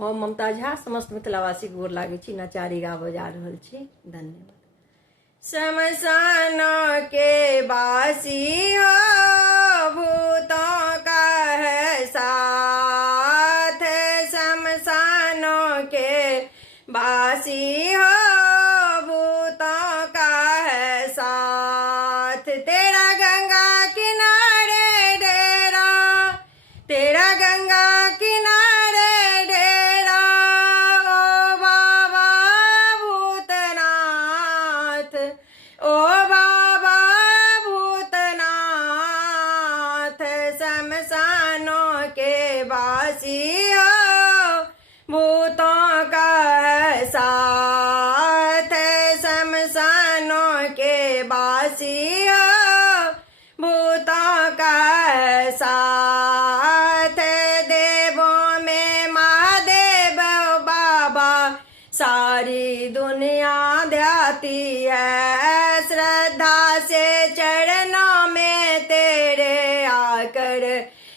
हम ममता झा समस्त मिथिलावासी के गोर लागे छी, नचारी गा बजा रहल छी। धन्यवाद। शमशान के बासी हो भूतों का है साथ, शमशान के बासी हो भूतों का है साथ। तेरा गंगा किनारे डेरा, तेरा गंगा किनारे डेरा, ओ बाबा भूतनाथ, ओ बाबा भूतनाथ। शमशानों के बासी हो भूतों का है साथ, शमशानों के बासी हो भूतों का है साथ। देवों में महादेव बाबा सारी दुनिया ध्याती है, श्रद्धा से चरणों में तेरे आकर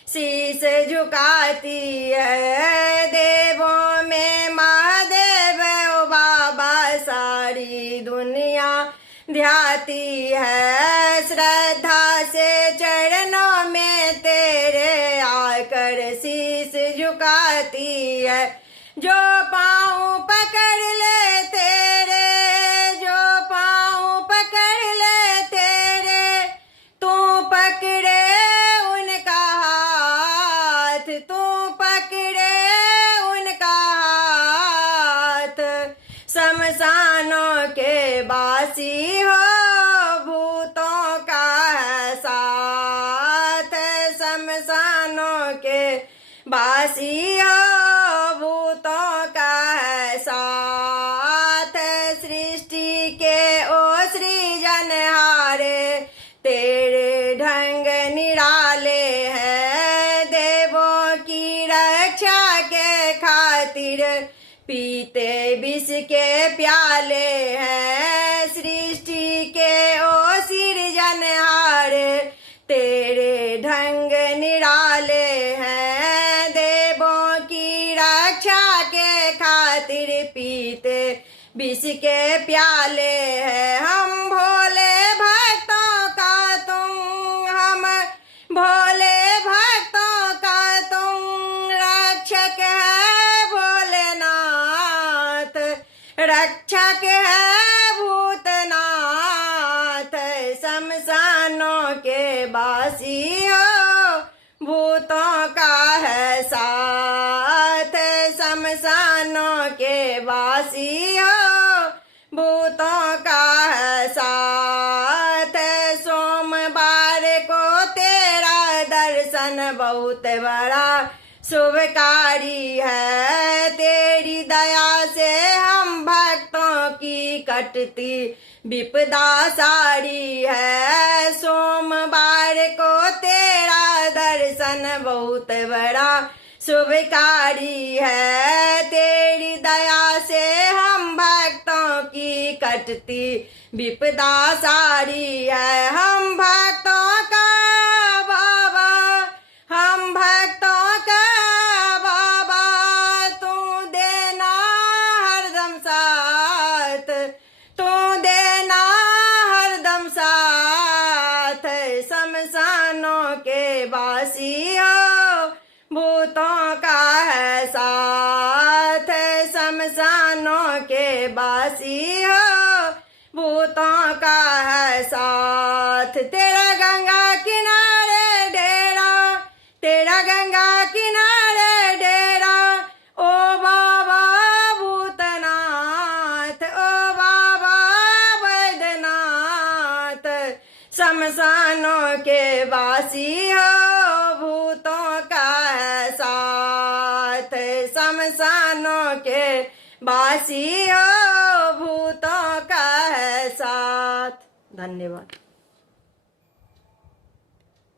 शीश झुकाती है। देवों में महादेव बाबा सारी दुनिया ध्याती है, श्रद्धा से चरणों में तेरे आकर शीश झुकाती है। जो पाँव पकड़ ले तेरे, जो पाँव पकड़ ले तेरे, तू पकड़े उनका हाथ, तू पकड़े उनका हाथ। शमशानों के बासी हो भूतों का है साथ, शमशानों के बासी हो भूतों का है साथ। सृष्टि के ओ सृजनहारे तेरे ढंग निराले हैं, देवों की रक्षा के खातिर पीते विष के प्याले हैं। सृष्टि के ओ सृजनहारे तेरे ढंग निराले हैं, देवों की रक्षा के खातिर पीते विष के प्याले हैं। हम भोले भक्तों का तुम, हम भोले भक्तों का तुम रक्षक है भोलेनाथ, रक्षक है भूतनाथ। शमशानों के बासी हो भूतों का है साथ, शमशानों के बासी हो भूतों का है साथ। सोमवार को तेरा दर्शन बहुत बड़ा शुभकारी है, तेरी दया से हम भक्तों की कटती विपदा सारी है। सोमवार को तेरा दर्शन बहुत बड़ा शुभकारी है, तेरी दया से हम भक्तों की कटती विपदा सारी है। हम भक्तों का बाबा, हम भक्तों का बाबा, तू देना हरदम साथ, तू देना हरदम साथ। शमशानों के बासी हो भूतों का है साथ, शमशानों के बासी हो भूतों का है साथ। तेरा गंगा किनारे डेरा, तेरा गंगा किनारे डेरा, ओ बाबा भूतनाथ, ओ बाबा वैद्यनाथ। शमशानों के बासी हो भूतों का है साथ, शमशानों के बासी हो भूतों का है साथ। धन्यवाद।